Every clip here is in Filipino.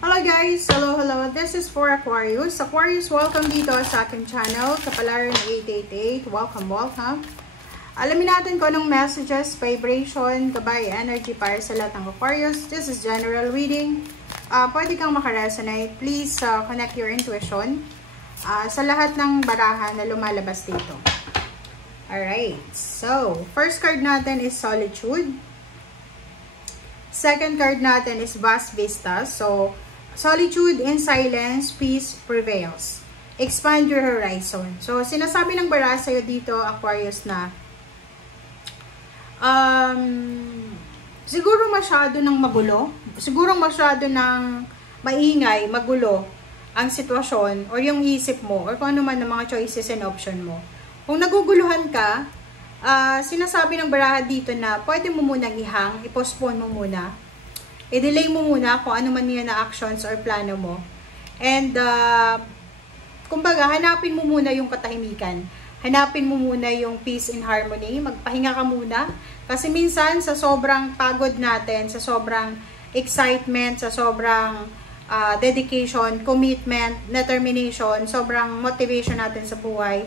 Hello guys! Hello! This is for Aquarius. Aquarius, welcome dito sa aking channel. Kapalaran 888. Welcome. Alamin natin kung anong messages, vibration, gabay, energy para sa lahat ng Aquarius. This is general reading. Pwede kang makaresonate. Please connect your intuition sa lahat ng barahan na lumalabas dito. Alright. So, first card natin is Solitude. Second card natin is Vast Vista. So, solitude and silence, peace prevails. Expand your horizon. So, sinasabi ng baraha sa'yo dito, Aquarius, na siguro masyado ng magulo. Siguro masyado ng maingay, magulo ang sitwasyon or yung isip mo or kung ano man ang mga choices and option mo. Kung naguguluhan ka, sinasabi ng baraha dito na pwede mo munang ihang, i-postpone mo muna. I-delay mo muna kung ano man yan na actions or plano mo. And, kumbaga, hanapin mo muna yung katahimikan. Hanapin mo muna yung peace and harmony. Magpahinga ka muna. Kasi minsan, sa sobrang pagod natin, sa sobrang excitement, sa sobrang dedication, commitment, determination, sobrang motivation natin sa buhay,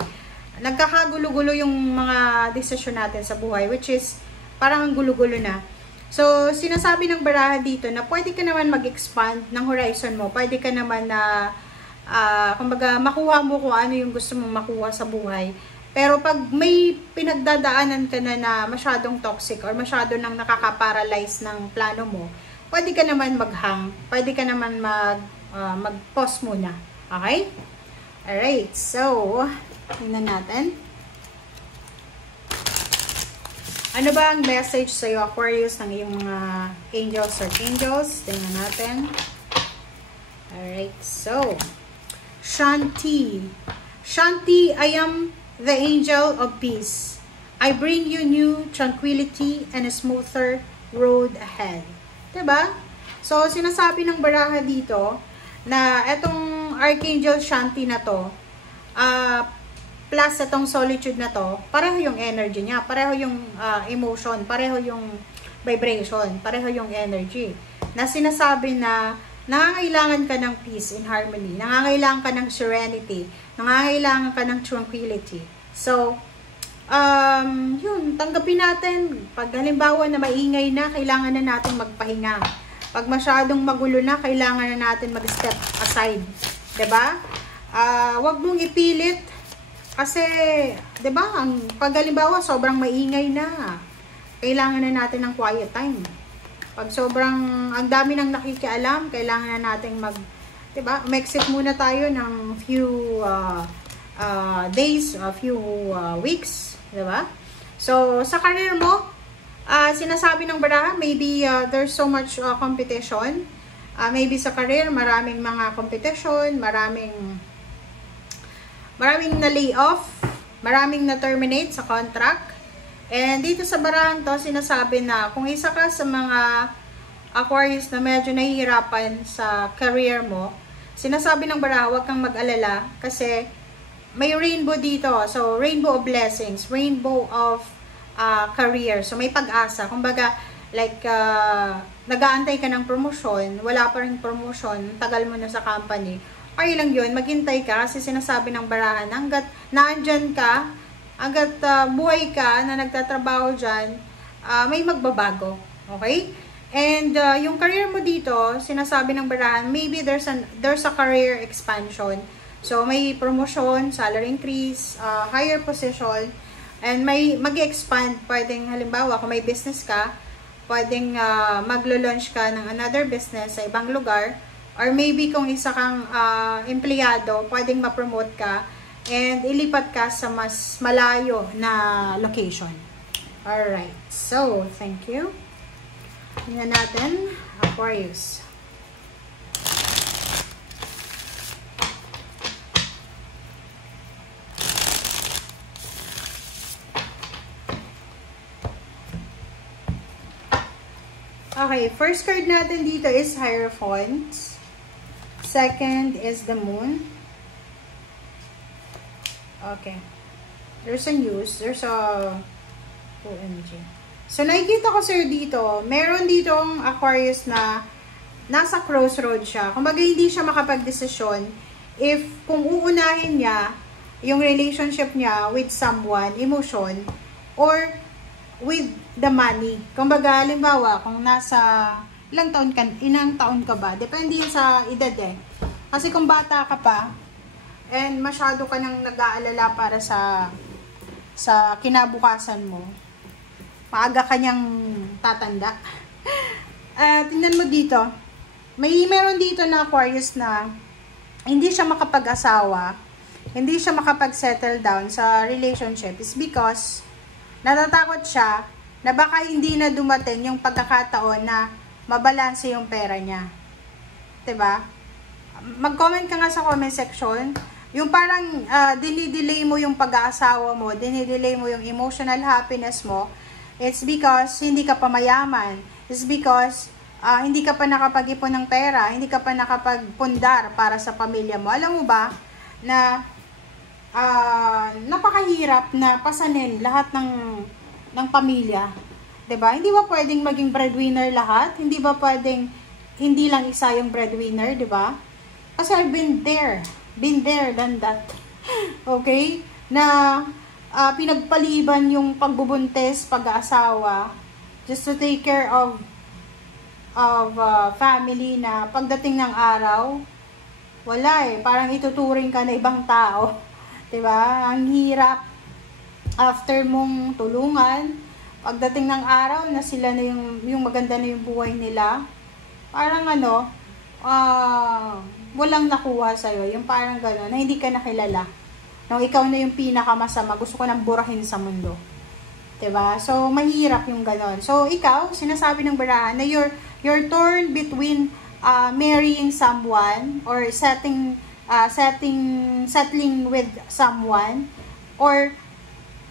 nagkakagulo-gulo yung mga desisyon natin sa buhay, which is, parang ang gulo-gulo na. So, sinasabi ng baraha dito na pwede ka naman mag-expand ng horizon mo. Pwede ka naman na, kumbaga, makuha mo kung ano yung gusto mong makuha sa buhay. Pero pag may pinagdadaanan ka na masyadong toxic or masyado nang nakaka-paralyze ng plano mo, pwede ka naman mag-hang. Pwede ka naman mag-pause muna. Okay? Alright. So, tingnan natin. Ano ba ang message sa iyo, Aquarius, ng iyong mga angels or angels? Tingnan natin. Alright, so, Shanti. Shanti, I am the angel of peace. I bring you new tranquility and a smoother road ahead. Diba? So, sinasabi ng baraha dito na etong Archangel Shanti na to, plus itong solitude na to, pareho yung energy niya, pareho yung emotion, pareho yung vibration, pareho yung energy. Na sinasabi na nangangailangan ka ng peace and harmony, nangangailangan ka ng serenity, nangangailangan ka ng tranquility. So, yun, tanggapin natin. Pag halimbawa na maingay na, kailangan na natin magpahinga. Pag masyadong magulo na, kailangan na natin mag-step aside. Diba? Wag mong ipilit. Kasi, 'di ba, pag halimbawa sobrang maingay na, kailangan na natin ng quiet time. Pag sobrang ang dami nang nakikialam, kailangan na nating 'di ba, mag-exit muna tayo ng few days, a few weeks, 'di ba? So, sa career mo, sinasabi ng baraha, maybe there's so much competition. Maybe sa career, maraming mga competition, maraming na-layoff, maraming na-terminate sa contract. And dito sa barahan to, sinasabi na kung isa ka sa mga Aquarius na medyo nahihirapan sa career mo, sinasabi ng baraha, huwag kang mag-alala kasi may rainbow dito. So, rainbow of blessings, rainbow of career. So, may pag-asa. Kumbaga, like, nag-aantay ka ng promotion, wala pa rin promotion, tagal mo na sa company. Okay lang yun, maghintay ka kasi sinasabi ng barahan, hanggat naandyan ka, hanggat buhay ka na nagtatrabaho dyan, may magbabago. Okay? And yung career mo dito, sinasabi ng barahan, maybe there's a career expansion. So, may promotion, salary increase, higher position, and may mag-expand. Pwedeng, halimbawa, kung may business ka, pwedeng maglo-launch ka ng another business sa ibang lugar. Or maybe kung isa kang empleyado, pwedeng ma-promote ka and ilipat ka sa mas malayo na location. Alright. So, thank you. Tingnan natin, Aquarius. Okay, first card natin dito is Hierophant. Second is the Moon. Okay. There's a news. There's a OMG. So, nakikita ko sir dito, meron ditong Aquarius na nasa crossroad siya. Kumbaga, hindi siya makapag-desisyon if kung uunahin niya yung relationship niya with someone, emotion, or with the money. Kumbaga, halimbawa, kung nasa ilang taon ka ba? Depende yun sa edad eh. Kasi kung bata ka pa, and masyado ka nang nag-aalala para sa kinabukasan mo, maaga ka niyang tatanda. Tingnan mo dito. Meron dito na Aquarius na hindi siya makapag-asawa, hindi siya makapag-settle down sa relationship is because natatakot siya na baka hindi na dumating yung pagkakataon na mabalanse yung pera niya. 'Di ba? Mag-comment ka nga sa comment section. Yung parang dinidelay mo yung pag-aasawa mo, dinidelay mo yung emotional happiness mo. It's because hindi ka pa mayaman. It's because hindi ka pa nakapag-ipon ng pera, hindi ka pa nakapagpundar para sa pamilya mo. Alam mo ba na napakahirap na pasanin lahat ng pamilya? 'Di ba? Hindi ba pwedeng maging breadwinner lahat? Hindi ba pwedeng hindi lang isa yung breadwinner, 'di ba? Kasi I've been there than that. Okay? Na pinagpaliban yung pagbubuntis, pag-aasawa, just to take care of family na pagdating ng araw, wala eh. Parang ituturing ka na ibang tao. Diba? Ang hirap after mong tulungan, pagdating ng araw na sila na yung maganda na yung buhay nila, parang walang nakuha sa'yo. Yung parang gano'n, na hindi ka nakilala. Nung ikaw na yung pinakamasama, gusto ko nang burahin sa mundo. Diba? So, mahirap yung gano'n. So, ikaw, sinasabi ng barahan na you're torn between marrying someone or settling with someone or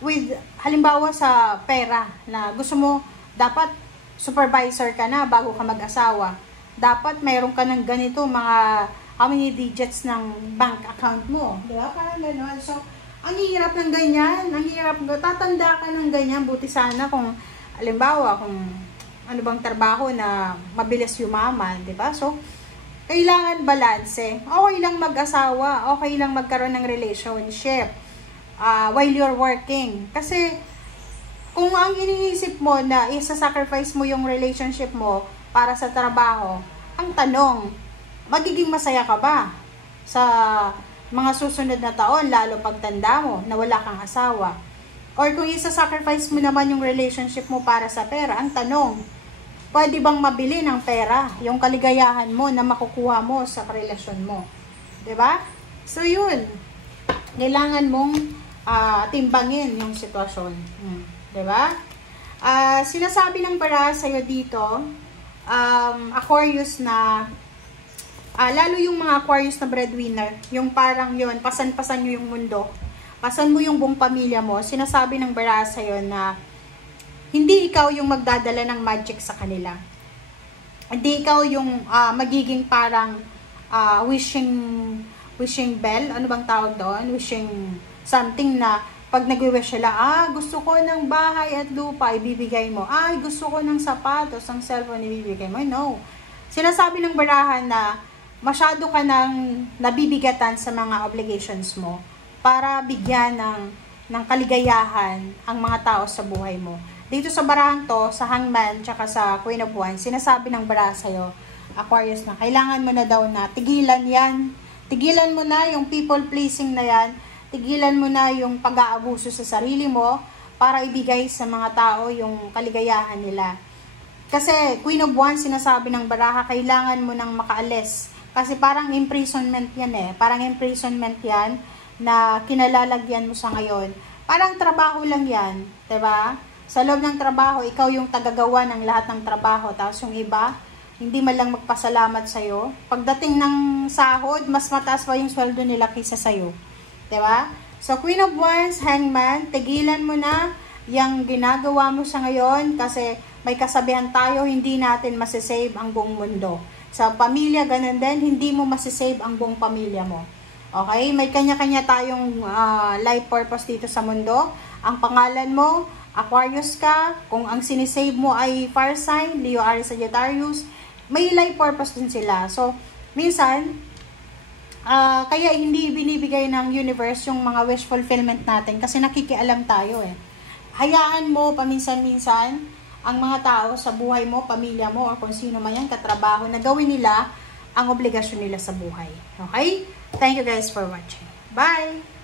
with, halimbawa sa pera, na gusto mo, dapat supervisor ka na bago ka mag-asawa. Dapat mayroon ka ng ganito, mga how many digits ng bank account mo. Diba? Parang gano'n. So, ang hirap ng ganyan. Ang hirap. Tatanda ka ng ganyan. Buti sana kung, halimbawa, kung ano bang trabaho na mabilis yumaman. Diba? So, kailangan balanse. Okay lang mag-asawa. Okay lang magkaroon ng relationship while you're working. Kasi, kung ang iniisip mo na isa-sacrifice mo yung relationship mo para sa trabaho, ang tanong, magiging masaya ka ba sa mga susunod na taon, lalo pagtanda mo, na wala kang asawa? Or kung isa-sacrifice mo naman yung relationship mo para sa pera, ang tanong, pwede bang mabili ng pera yung kaligayahan mo na makukuha mo sa relasyon mo? 'Di ba? So, yun. Kailangan mong timbangin yung sitwasyon. 'Di ba? Sinasabi ng para sa'yo dito, Aquarius na lalo yung mga Aquarius na breadwinner, yung parang yun, pasan-pasan nyo yung mundo, pasan mo yung buong pamilya mo. Sinasabi ng bara sa'yo na hindi ikaw yung magdadala ng magic sa kanila. Hindi ikaw yung magiging parang wishing bell, ano bang tawag doon? Wishing something na pag nag-wish sila, gusto ko ng bahay at lupa, ibibigay mo. Gusto ko ng sapatos, ng cellphone, ibibigay mo. No. Sinasabi ng barahan na masyado ka nang nabibigatan sa mga obligations mo para bigyan ng kaligayahan ang mga tao sa buhay mo. Dito sa barahan to, sa Hangman, tsaka sa Queen of Wands, sinasabi ng barahan sa'yo, Aquarius, na kailangan mo na daw na tigilan yan. Tigilan mo na yung people pleasing na yan. Tigilan mo na yung pag-aabuso sa sarili mo para ibigay sa mga tao yung kaligayahan nila. Kasi Queen of Wands, sinasabi ng baraha, kailangan mo nang makaalis. Kasi parang imprisonment yan eh. Parang imprisonment yan na kinalalagyan mo sa ngayon. Parang trabaho lang yan. Diba? Sa loob ng trabaho, ikaw yung tagagawa ng lahat ng trabaho. Tapos yung iba, hindi man lang magpasalamat sa'yo. Pagdating ng sahod, mas mataas pa yung sweldo nila kaysa sa'yo. Diba? So, Queen of Wands, Hangman, tigilan mo na yung ginagawa mo sa ngayon kasi may kasabihan tayo, hindi natin masisave ang buong mundo. Sa pamilya, ganun din, hindi mo masisave ang buong pamilya mo. Okay? May kanya-kanya tayong life purpose dito sa mundo. Ang pangalan mo, Aquarius ka. Kung ang sinisave mo ay fire sign, Leo, Aries, Sagittarius, may life purpose din sila. So, minsan, kaya hindi binibigay ng universe yung mga wish fulfillment natin kasi nakikialam tayo eh. Hayaan mo paminsan-minsan ang mga tao sa buhay mo, pamilya mo, o kung sino man yan, katrabaho, na gawin nila ang obligasyon nila sa buhay. Okay? Thank you guys for watching. Bye!